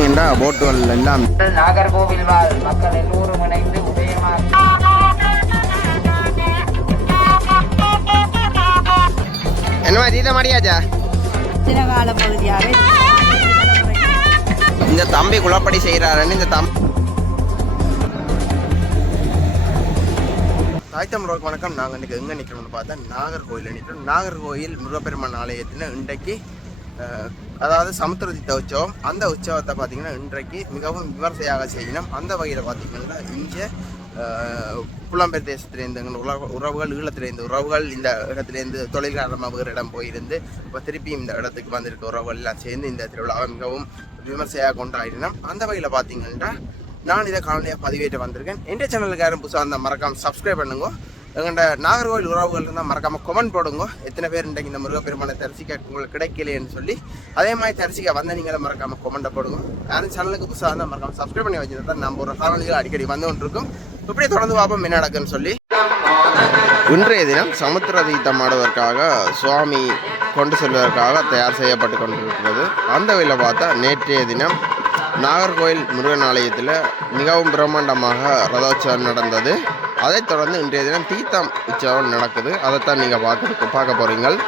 பார்த்தீங்கன்னா போட்டுகள் எல்லாம் நாகர்கோவில் வாழ் மக்கள் எல்லோரும் இணைந்து உதயமாக என்ன மாதிரி இதை மாடியாச்சா சில கால பகுதியாகவே இந்த தம்பி குளப்படி செய்கிறாருன்னு இந்த தம்பி தாய் தமிழருக்கு வணக்கம். நாங்கள் இன்றைக்கி எங்கே நிற்கிறோம்னு பார்த்தா நாகர்கோயில் நிற்கிறோம் நாகர்கோயில் முருகப்பெருமான் ஆலயத்தில் இன்றைக்கு அதாவது சமுத்திரத்தை உற்சவம் அந்த உற்சவத்தை பார்த்தீங்கன்னா இன்றைக்கு மிகவும் விமர்சையாக செய்யணும் அந்த வகையில் பார்த்தீங்கன்னா இங்கே புலம்பெயர் தேசத்திலேருந்து எங்கள் உறவு உறவுகள் ஈழத்திலேருந்து உறவுகள் இந்த இடத்துலேருந்து தொழில்காரமாக வேறு இடம் போயிருந்து இப்போ திருப்பியும் இந்த இடத்துக்கு வந்திருக்க உறவுகள் எல்லாம் சேர்ந்து இந்த திருவிழாவை மிகவும் விமர்சையாக கொண்டாடினோம். அந்த வகையில் பார்த்தீங்கன்னா நான் இதை காணொலியாக பதிவேற்ற வந்திருக்கேன். எந்த சேனலுக்கு யாரும் புதுசாக இருந்தால் மறக்காம சப்ஸ்கிரைப் பண்ணுங்க. எங்கள்கிட்ட நாகர்கோவில் உறவுகள் இருந்தால் மறக்காம கொமெண்ட் போடுங்க. எத்தனை பேர் இன்றைக்கு இந்த முருகப்பெருமானை தரிசிக்க உங்களுக்கு கிடைக்கலையேன்னு சொல்லி அதே மாதிரி தரிசிக்க வந்த நீங்களும் மறக்காம கமெண்ட்டை போடுங்க. யாரும் சேனலுக்கு புதுசாக இருந்தால் மறக்காம சப்ஸ்கிரைப் பண்ணி வச்சுருந்தா நம்ம ஒரு காணொலிகள் அடிக்கடி வந்து கொண்டிருக்கும். இப்படியே தொடர்ந்து பார்ப்போம் என்ன நடக்குன்னு சொல்லி. இன்றைய தினம் சமுத்திர தீர்த்தம் ஆடுவதற்காக சுவாமி கொண்டு செல்வதற்காக தயார் செய்யப்பட்டு கொண்டிருக்கிறது. அந்த வகையில் பார்த்தா நேற்றைய தினம் நாகர்கோயில் முருகன் ஆலயத்தில் மிகவும் பிரம்மாண்டமாக ரதோற்சவம் நடந்தது. அதைத் தொடர்ந்து இன்றைய தினம் தீர்த்தம் உற்சவம் நடக்குது. அதைத்தான் நீங்கள் பார்க்க பார்க்க போகிறீங்கள்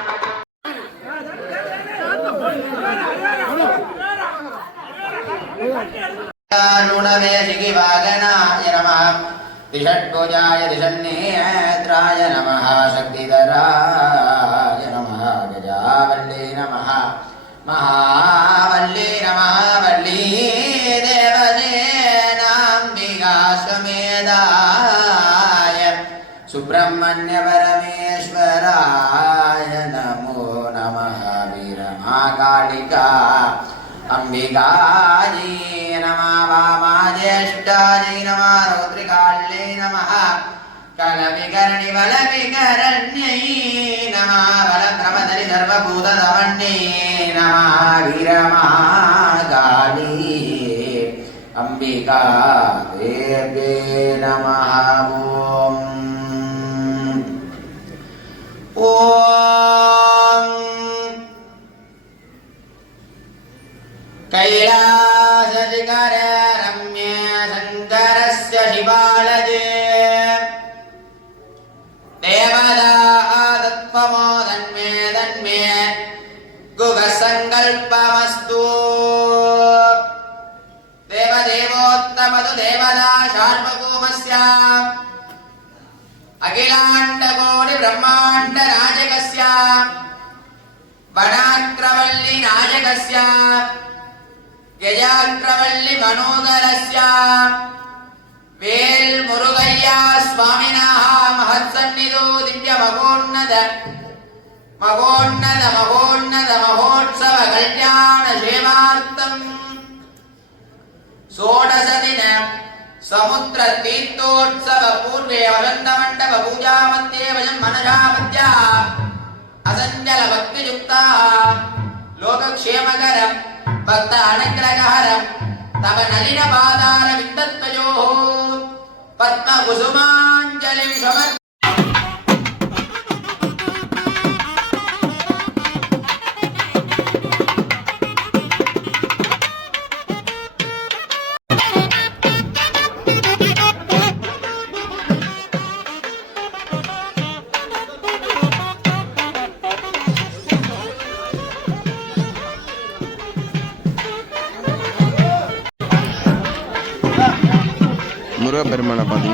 திஷட்பூஜாய திஷன்னேத்ராய நம சக்திதராய நம கஜாவல்லி நம மகாவல்லி நம సుబ్రహ్మణ్యపరమేశ్వరాయ నమో నమ వీరమాకాళికా అంబికాయీ నమ వామాజ్యేష్టాయీ నమ రౌద్రికాళ్ళే నమ కలవికరణి బల నమ బలద్రవధరి సర్వభూతధవణ్యై నమ వీరమాకాళీ అంబికా దేవే నమ ఓం ఓం కైలాసదికర రమ్య శంకరస్య శివాలజే దేవదా తత్వమో తన్మే తన్మే గుహ సంకల్పమస్తు దేవదేవోత్తమదు దేవదా బ్రహ్మా वनाक्रवल्लि नायकस्य गजाक्रवल्लि मनोदरस्य वेल्मुरुगय्या स्वामिनः महत्सन्निधो दिव्यमहोन्नत महोन्नत महोन्नत महोत्सव कल्याण सेवार्थम् षोडशदिन समुद्र तीर्थोत्सव पूर्वे वसन्तमण्डप पूजा मध्ये वयं मनसा मध्या அசஞ்சல பக்தி யுக்தா லோகக்ஷேமகரம் பக்த அனுகிரகரம் தவ நளின பாதார விந்தத்வயோ பத்ம குசுமாஞ்சலிம் சமர்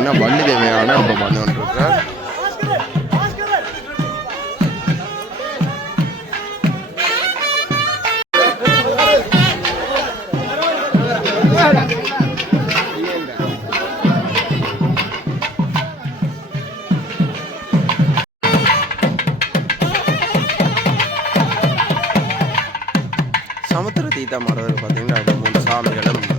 பார்த்தீங்கன்னா வள்ளி தேவையான இப்போ பண்ணி கொண்டிருக்கிறார் சமுத்திர தீர்த்தம் ஆடுவதற்கு பார்த்தீங்கன்னா அது மூன்று சாமிகளும்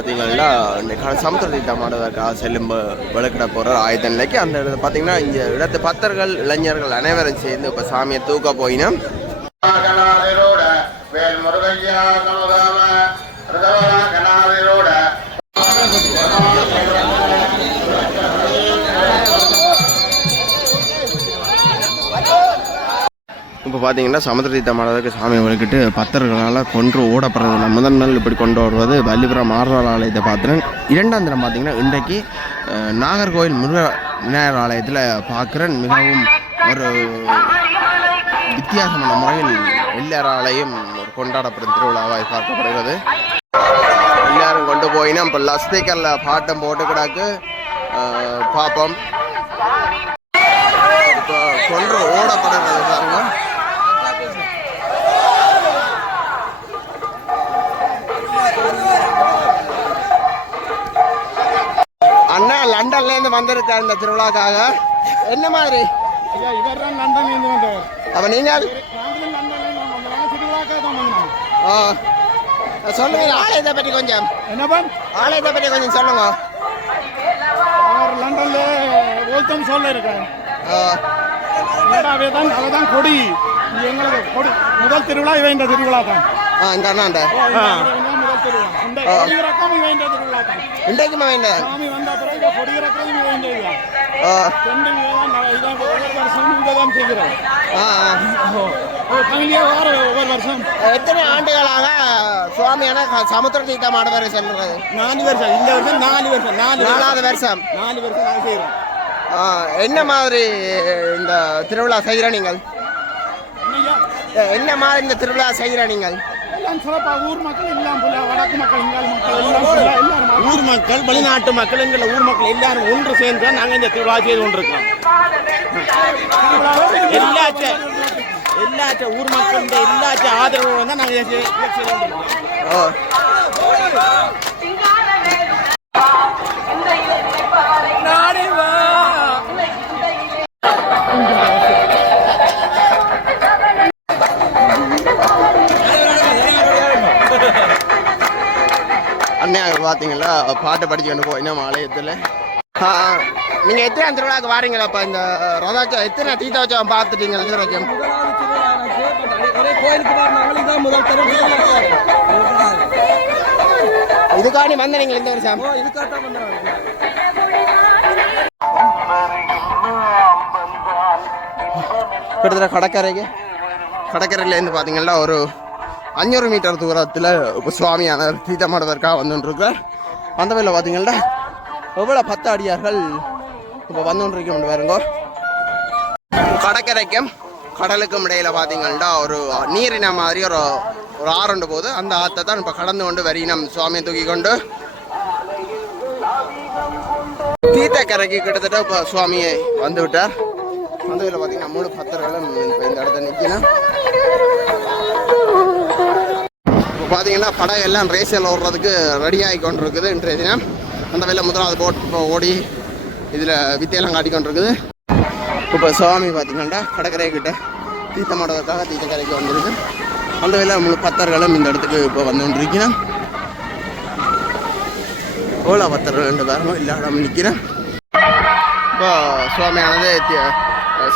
பார்த்தீங்கன்னா இந்த சமுத்திர தீர்த்தம் ஆடுவதற்காக செல்லும் விளக்கிட போகிற ஆயுத நிலைக்கு அந்த இடத்துல பார்த்தீங்கன்னா இந்த இடத்து பத்தர்கள் இளைஞர்கள் அனைவரும் சேர்ந்து இப்போ சாமியை தூக்க போயினும். வேல் முருகையா இப்போ பார்த்தீங்கன்னா சமுத்திர தீர்த்தம் சாமி விளக்கிட்டு பத்தர்களால் கொன்று ஓடப்படுறதில்ல முதல் நாள் இப்படி கொண்டு வருவது வள்ளிபுரம் மாறுவாள் ஆலயத்தை பார்த்துறேன் இரண்டாம் தினம் பார்த்தீங்கன்னா இன்றைக்கு நாகர்கோவில் முருக விநாயகர் ஆலயத்தில் பார்க்குறேன். மிகவும் ஒரு வித்தியாசமான முறையில் எல்லாராலையும் ஒரு கொண்டாடப்படும் திருவிழாவாக பார்க்கப்படுகிறது. எல்லாரும் கொண்டு போயினா இப்போ லஸ்திக்கல்ல பாட்டம் போட்டு கிடாக்கு. பார்ப்போம். இப்போ கொன்று ஓடப்படுறது வந்திருக்காரு இந்த திருவிழாக்காக. என்ன மாதிரி? இவர் தான் லண்டன் இருந்து வந்தவர். அப்ப நீங்கள் ஆ, சொல்லுங்க ஆலயத்தை பற்றி கொஞ்சம். என்னப்பா? ஆலயத்தை பற்றி கொஞ்சம் சொல்லுங்க. அவர் லண்டன்ல ஓல்தம் சொல்ல இருக்காரு தான் அவ தான் கொடி. எங்களுக்கு கொடி. முதல் திருவிழா இவன் இந்த திருவிழா தான் ஆ இந்த அண்ணாண்ட முதல் திருவிழா. இந்த இறக்கம் இவன் இந்த திருவிழா தான் இன்றைக்குமா வேண்டாம் சாமி வந்த எத்தனை ஆண்டுகளாக சுவாமியான சமுத்திர தீர்த்தம் ஆடுவார் செல்றது நாலு வருஷம். இந்த வருஷம் நாலு வருஷம். நாலு நாலாவது வருஷம். நாலு வருஷம் நாங்கள் செய்கிறோம். என்ன மாதிரி இந்த திருவிழா செய்கிற நீங்கள் என்ன மாதிரி இந்த திருவிழா செய்கிற நீங்கள் ஊர் மக்கள் எல்லாம் வடக்கு மக்கள் ஊர் மக்கள் வெளிநாட்டு மக்கள் எங்கள் ஊர் மக்கள் எல்லாரும் ஒன்று சேர்ந்து நாங்கள் இந்த திருவிழா செய்து கொண்டிருக்கோம் எல்லாத்த எல்லாத்த ஊர் மக்கள் எல்லாத்த ஆதரவு தான் நாங்கள் அண்ணே பார்த்தீங்களா பாட்டை படிச்சு கொண்டு போயினோம் ஆலயத்தில். நீங்கள் எத்தனை திருவிழாக்கு வாரீங்களாப்பா இந்த ரதாச்சம் எத்தனை தீத்தாச்சம் பார்த்துட்டீங்க இது வரைக்கும் இதுக்காண்டி வந்த நீங்கள் இந்த வருஷம்? கிட்டத்தட்ட கடற்கரைக்கு கடற்கரையிலேருந்து பார்த்தீங்கன்னா ஒரு அஞ்சூறு மீட்டர் தூரத்தில் இப்போ சுவாமியான தீர்த்தமாடுவதற்காக வந்துட்டுருக்கார் அந்த வகையில் பார்த்தீங்கன்னா எவ்வளோ பத்து அடியார்கள் இப்போ வந்துட்டுருக்கோம் பாருங்க. கடற்கரைக்கும் கடலுக்கும் இடையில் பார்த்தீங்கன்னா ஒரு நீரின மாதிரி ஒரு ஒரு ஆறுண்டு போகுது அந்த ஆற்றை தான் இப்போ கடந்து கொண்டு வரினம் சுவாமியை தூக்கி கொண்டு தீர்த்தக்கரைக்கு கிட்டத்தட்ட இப்போ சுவாமியை வந்து விட்டார் அந்த இதில் பார்த்தீங்கன்னா மூணு பத்தர்களும் இப்போ இந்த இடத்துல நிற்கணும் பார்த்தீங்கன்னா படம் எல்லாம் ரேசில் ஓடுறதுக்கு ரெடி ஆகி இருக்குது இன்றைய தினம். அந்த வேலை முதலாவது போட் இப்போ ஓடி இதில் வித்தையெல்லாம் காட்டி கொண்டு இருக்குது இப்போ சுவாமி பார்த்தீங்கன்னா கடற்கரை கிட்ட தீர்த்தமாடுவதற்காக தீர்த்தக்கரைக்கு வந்திருக்கு. அந்த வேலை முழு பத்தர்களும் இந்த இடத்துக்கு இப்போ வந்து கொண்டிருக்கிறேன் ஓலா பத்தர்கள் ரெண்டு பேரும் இல்லாம நிற்கிறேன் இப்போ சுவாமியானது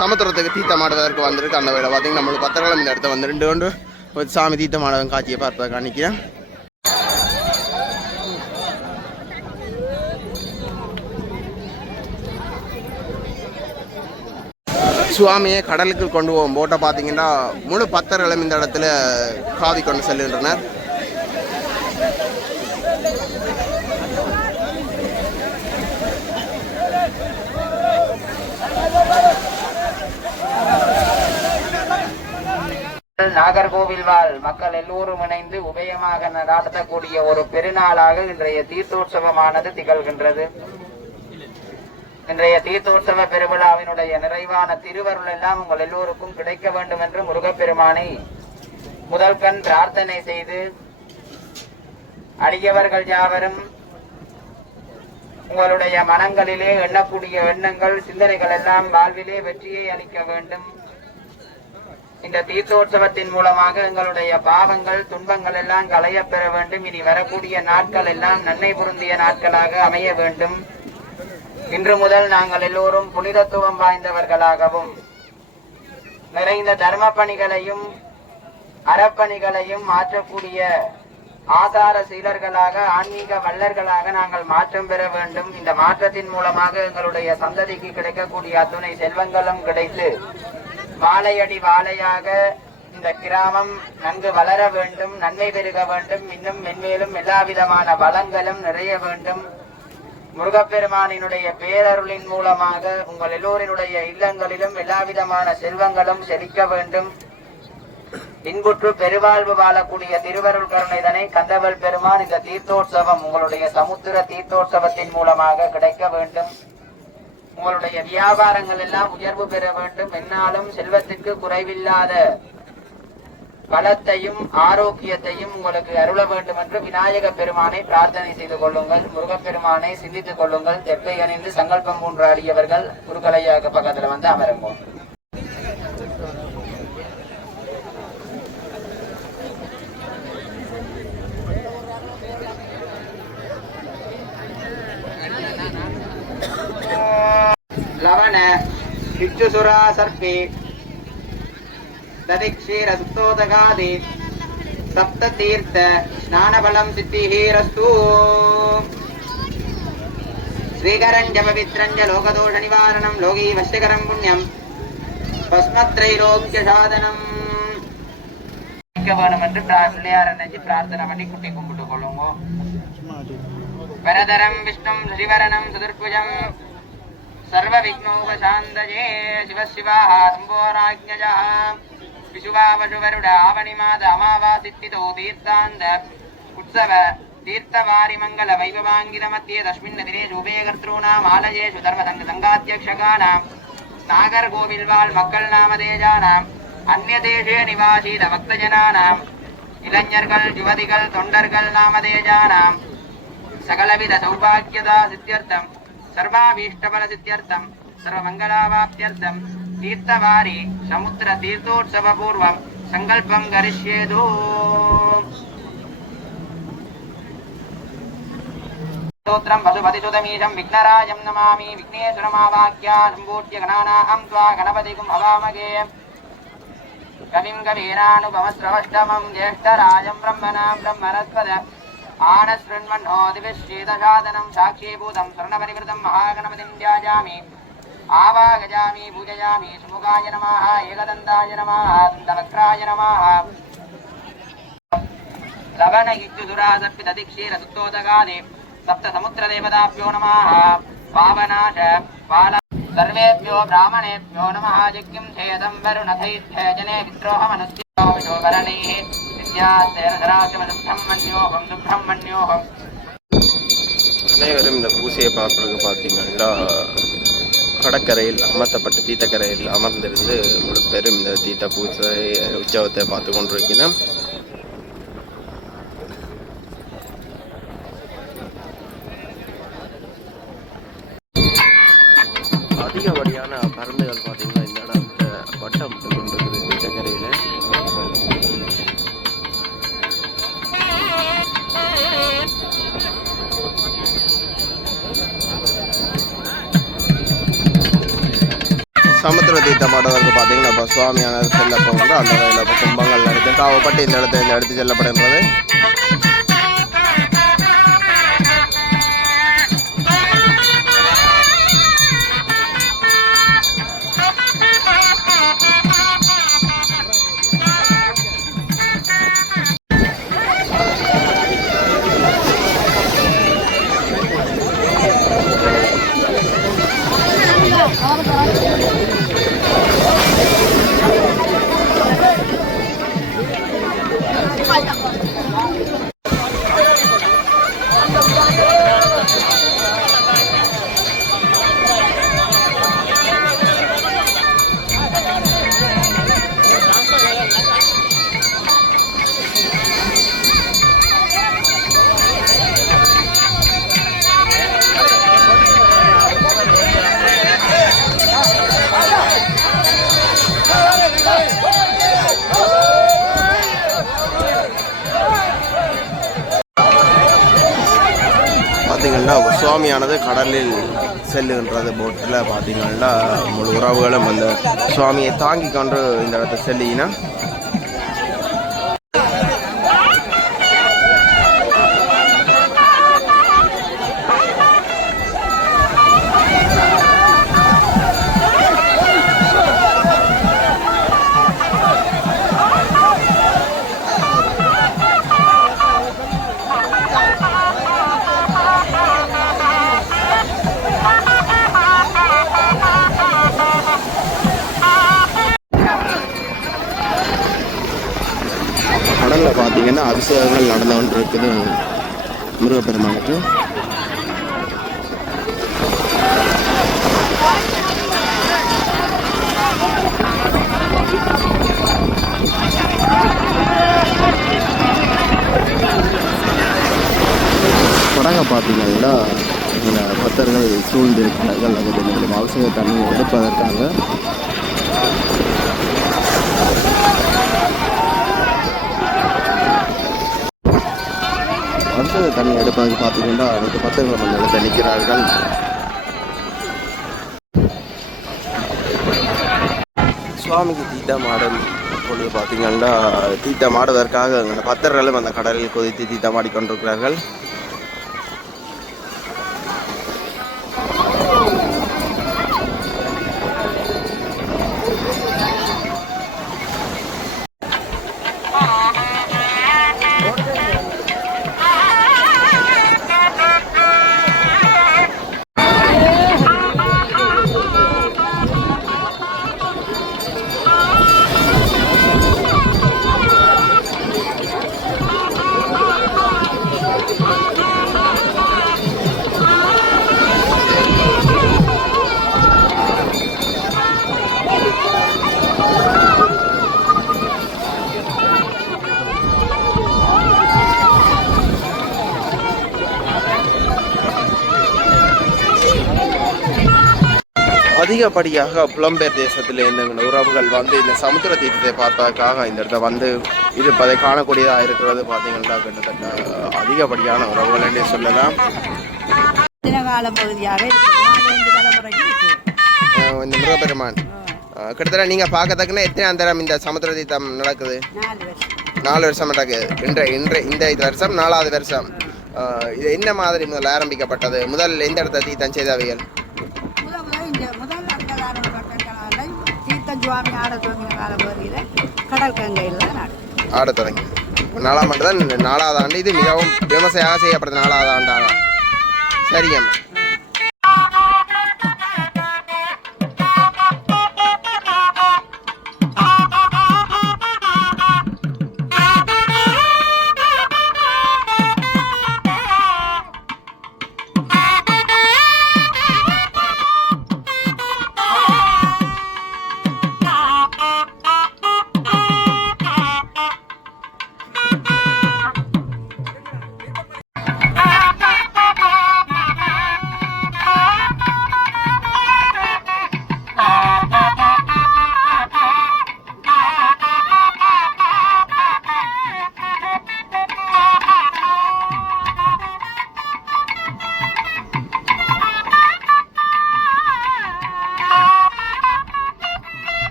சமுத்திரத்துக்கு தீர்த்த தீர்த்தமாடுவதற்கு வந்திருக்கு. அந்த வேலை பார்த்தீங்கன்னா நம்மளுக்கு பத்தர்களும் இந்த இடத்த வந்து ரெண்டு கொண்டு ஒரு சாமி தீர்த்தமானவன் காட்சியை பார்ப்பதை காணிக்கிறேன் சுவாமியை கடலுக்கு கொண்டு போகும் போட்டை பார்த்தீங்கன்னா முழு பத்தர்களும் இந்த இடத்துல காவி கொண்டு செல்கின்றனர் நாகர்கோவில் வாழ் மக்கள் எல்லோரும் இணைந்து உபயமாக நடத்தக்கூடிய ஒரு பெருநாளாக இன்றைய தீர்த்தோற்சவமானது திகழ்கின்றது. இன்றைய தீர்த்தோற்சவ பெருவிழாவினுடைய நிறைவான திருவருள் எல்லாம் உங்கள் எல்லோருக்கும் கிடைக்க வேண்டும் என்று முருகப்பெருமானை முதல் கண் பிரார்த்தனை செய்து அடியவர்கள் யாவரும் உங்களுடைய மனங்களிலே எண்ணக்கூடிய எண்ணங்கள் சிந்தனைகள் எல்லாம் வாழ்விலே வெற்றியை அளிக்க வேண்டும். இந்த தீர்த்தோற்சவத்தின் மூலமாக எங்களுடைய பாவங்கள் துன்பங்கள் எல்லாம் களைய பெற வேண்டும். இனி வரக்கூடிய நாட்கள் எல்லாம் நன்மை பொருந்திய நாட்களாக அமைய வேண்டும். இன்று முதல் நாங்கள் எல்லோரும் புனிதத்துவம் வாய்ந்தவர்களாகவும் நிறைந்த தர்ம பணிகளையும் அறப்பணிகளையும் மாற்றக்கூடிய ஆதார சீலர்களாக ஆன்மீக வல்லர்களாக நாங்கள் மாற்றம் பெற வேண்டும். இந்த மாற்றத்தின் மூலமாக எங்களுடைய சந்ததிக்கு கிடைக்கக்கூடிய அத்துணை செல்வங்களும் கிடைத்து வாழையடி வாழையாக இந்த கிராமம் நன்கு வளர வேண்டும் நன்மை பெருக வேண்டும். இன்னும் மென்மேலும் எல்லா விதமான வளங்களும் நிறைய வேண்டும். முருகப்பெருமானினுடைய பேரருளின் மூலமாக உங்கள் எல்லோரினுடைய இல்லங்களிலும் எல்லா விதமான செல்வங்களும் செழிக்க வேண்டும். இன்புற்று பெருவாழ்வு வாழக்கூடிய திருவருள் கருணைதனை கந்தவள் பெருமான் இந்த தீர்த்தோற்சவம் உங்களுடைய சமுத்திர தீர்த்தோற்சவத்தின் மூலமாக கிடைக்க வேண்டும். உங்களுடைய வியாபாரங்கள் எல்லாம் உயர்வு பெற வேண்டும். என்னாலும் செல்வத்திற்கு குறைவில்லாத பலத்தையும் ஆரோக்கியத்தையும் உங்களுக்கு அருள வேண்டும் என்று விநாயக பெருமானை பிரார்த்தனை செய்து கொள்ளுங்கள். முருகப்பெருமானை சிந்தித்துக் கொள்ளுங்கள். தெப்பை அணிந்து சங்கல்பம் போன்று ஆடியவர்கள் குருகலையாக பக்கத்துல வந்து அமருங்க இச்சுசுரா சர்ப்பே ததிக்ஷீர சுத்தோதகாதி சப்த தீர்த்த ஸ்நானபலம் சித்திஹீரஸ்து ஸ்ரீகரஞ்ச பவித்ரஞ்ச லோகதோஷ நிவாரணம் லோகீ வசியகரம் புண்ணியம் பஸ்மத்ரைலோக்கிய சாதனம் வேணும் என்று பிள்ளையார் நினைச்சு பிரார்த்தனை பண்ணி குட்டி கும்பிட்டு கொள்ளுங்க. வரதரம் விஷ்ணும் ஸ்ரீவரணம் சதுர்புஜம் सर्वविघ्नोपशान्तये शिवः शिवाः सम्भोराज्ञजः विशुवावशुवरुड आवणिमाद अमावासित्थितो तीर्थान्त उत्सव तीर्थवारिमङ्गल वैभवाङ्गितमध्ये तस्मिन् दिने शुभेकर्तॄणाम् आलयेषु धर्मसङ्घसङ्घाध्यक्षकाणाम् नागर्गोविल्वाल् மக்கள் நாமதேஜானாம் அந்நிய தேசே நிவாசீத பக்தஜனானாம் இளைஞர்கள் யுவதிகள் தொண்டர்கள் நாமதேஜானாம் सकलविध सौभाग्यदा సర్వాభీష్టఫలసిద్ధ్యర్థం సర్వమంగళావాప్త్యర్థం. తీర్థవారి సముద్ర తీర్థోత్సవ పూర్వం సంకల్పం కరిష్యేదు. స్తోత్రం వసుపతిసుతమీశం విఘ్నరాజం నమామి విఘ్నేశ్వరమావాక్యా సంపూర్త్య గణానాహం త్వా గణపతికుం హవామగే కవిం కవీనానుపమస్రవష్టమం జ్యేష్ఠరాజం బ్రహ్మణాం బ్రహ్మణస్పద ఆనశృణ్వన్ ఓదిభిశ్చేతసాదనం సాక్షీభూతం స్వర్ణపరివృతం మహాగణపతిం ధ్యాయామి ఆవాగజామి పూజయామి సుముఖాయ నమ ఏకదంతాయ నమ దండవక్రాయ నమ లవణ ఇచ్చు దురాసర్పిత దీక్షీర సుత్తోదగాది సప్త సముద్ర దేవతాభ్యో నమ పావనాశ పాల సర్వేభ్యో బ్రాహ్మణేభ్యో నమ యజ్ఞం ఛేదం వరుణథైర్భే జనే విద్రోహమనుష్ఠితో విశోభరణై அனைவரும் இந்த பூசையை பார்க்குறதுக்கு பார்த்தீங்கன்னா கடற்கரையில் அமர்த்தப்பட்ட தீர்த்தக்கரையில் அமர்ந்திருந்து முழு பெரும் இந்த தீர்த்த பூசை உற்சவத்தை பார்த்து கொண்டிருக்கிறோம். அதிகப்படியான பறந்துகள் சமுத்திர தீர்த்தம் வந்து பார்த்தீங்கன்னா இப்போ சுவாமியான செல்ல போகின்ற அந்த வகையில் இப்போ கும்பங்கள் நடத்தி காவப்பட்டு இந்த இடத்துல இந்த எடுத்து செல்லப்படுகின்றது. பார்த்தீங்கன்னா சுவாமியானது கடலில் செல்லுகின்றது போட்டில் பார்த்தீங்கன்னா முழு உறவுகளும் அந்த சுவாமியை தாங்கி கொண்டு இந்த இடத்த செல்லினா உற்சவங்கள் நடந்து கொண்டு இருக்குது முருகப்பெருமானுக்கு. படக பார்த்தீங்கன்னா பக்தர்கள் சூழ்ந்திருக்கிறார்கள். அவசிய தண்ணி எடுப்பதற்காக அடுத்தது தண்ணி எடுப்பதற்கு பார்த்தீங்கன்னா ரெண்டு பத்து அந்த இடத்துல நிற்கிறார்கள். சுவாமிக்கு தீட்டா மாடல் பொழுது பார்த்தீங்கன்னா தீர்த்தம் மாடுவதற்காக அந்த அந்த கடலில் கொதித்து தீட்டா மாடிக்கொண்டிருக்கிறார்கள். அதிகப்படியாக புலம்பெயர் தேசத்தில் இருந்த உறவுகள் வந்து இந்த சமுத்திர தீர்த்தத்தை பார்ப்பதற்காக இந்த இடத்த வந்து இருப்பதை காணக்கூடியதாக இருக்கிறது பார்த்தீங்கன்னா கிட்டத்தட்ட அதிகப்படியான உறவுகள் என்றே சொல்லலாம். கால இந்த முருகப்பெருமான். கிட்டத்தட்ட நீங்கள் பார்க்கத்தக்குன்னா எத்தனை அந்தரம் இந்த சமுத்திர தீர்த்தம் நடக்குது? நாலு வருஷம். நடக்குது இன்ற இன்ற இந்த இது வருஷம் நாலாவது வருஷம். இது என்ன மாதிரி முதல் ஆரம்பிக்கப்பட்டது? முதல் எந்த இடத்த தீர்த்தம் செய்தவைகள்? சுவாமி ஆட துவங்கின கால பகுதியில் கடல் கங்கையில் தான் நாடு ஆட தொடங்கி. நாலாம் ஆண்டு தான் நாலாவது ஆண்டு. இது மிகவும் விமர்சையாக செய்யப்படுற நாலாவது ஆண்டாக. சரிங்கம்மா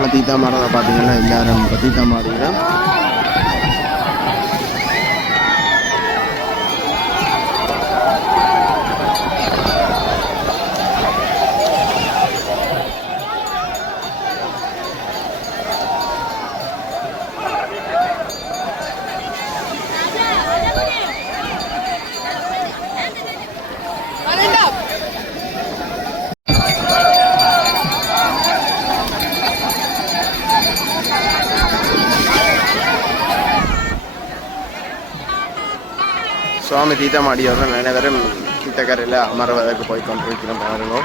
சுவாமி கடலில் தீர்த்தம் ஆடுறத பார்த்தீங்கன்னா எல்லாரும் இப்போ தீர்த்தம் ஆடுகிறோம் சுவாமி தீதமாடியோர் அனைவரும் தீர்த்தக்கரையில் அமர்வதற்கு போய் கொண்டிருக்கிறோம் பாருங்க.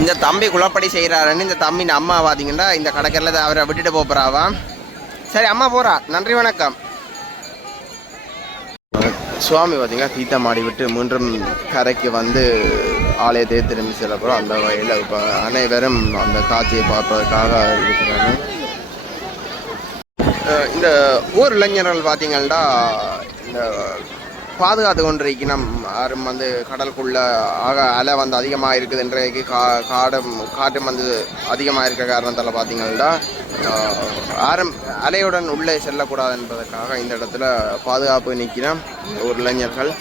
இந்த தம்பி குளப்படி செய்கிறாருன்னு இந்த தம்பி அம்மா பார்த்தீங்கன்னா இந்த கடற்கரையில் அவரை விட்டுட்டு போகிறாவா சரி அம்மா போகிறா நன்றி வணக்கம். சுவாமி பார்த்தீங்கன்னா மாடி விட்டு மீண்டும் கரைக்கு வந்து ஆலயத்தை திரும்பி செல்லப்போ அந்த வகையில் இப்போ அனைவரும் அந்த காட்சியை பார்ப்பதற்காக இருக்கிறாங்க. இந்த ஊர் இளைஞர்கள் பார்த்தீங்கன்னா இந்த பாதுகாத்து கொண்டிருக்கணும் யாரும் வந்து கடலுக்குள்ள ஆக அலை வந்து அதிகமாக இருக்குது இன்றைக்கு. கா காடும் காட்டும் வந்து அதிகமாக இருக்க காரணத்தால் பார்த்தீங்கன்னா ஆரம் அலையுடன் உள்ளே செல்லக்கூடாது என்பதற்காக இந்த இடத்துல பாதுகாப்பு நிற்கிறோம் ஒரு இளைஞர்கள்.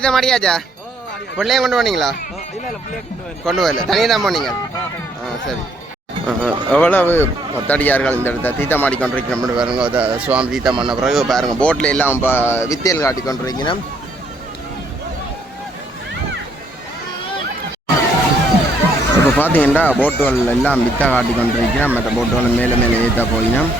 என்னமா தீர்த்தம் மாடியாச்சா? பிள்ளையும் கொண்டு போனீங்களா? கொண்டு வரல. தனியாக தான் போனீங்க? ஆ சரி. எவ்வளவு பத்தடியார்கள் இந்த இடத்த தீர்த்தம் ஆடி கொண்டிருக்கிறோம் பாருங்க. சுவாமி தீர்த்தம் பண்ண பிறகு பாருங்க. போட்டில் எல்லாம் வித்தியல் காட்டி கொண்டிருக்கிறோம். இப்போ பார்த்தீங்கன்னா போட்டுகள் எல்லாம் வித்தா காட்டி கொண்டிருக்கிறோம். மற்ற போட்டுகள் மேலே மேலே ஏற்ற போயினோம்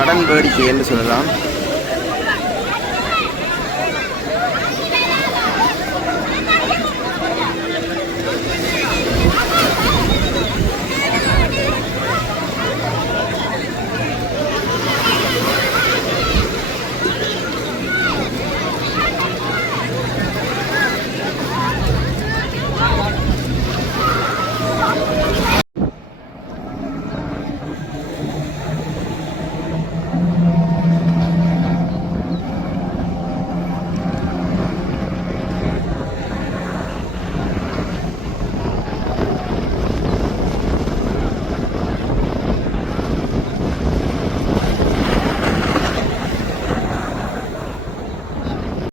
கடன் வேடிக்கை என்று சொல்லலாம்.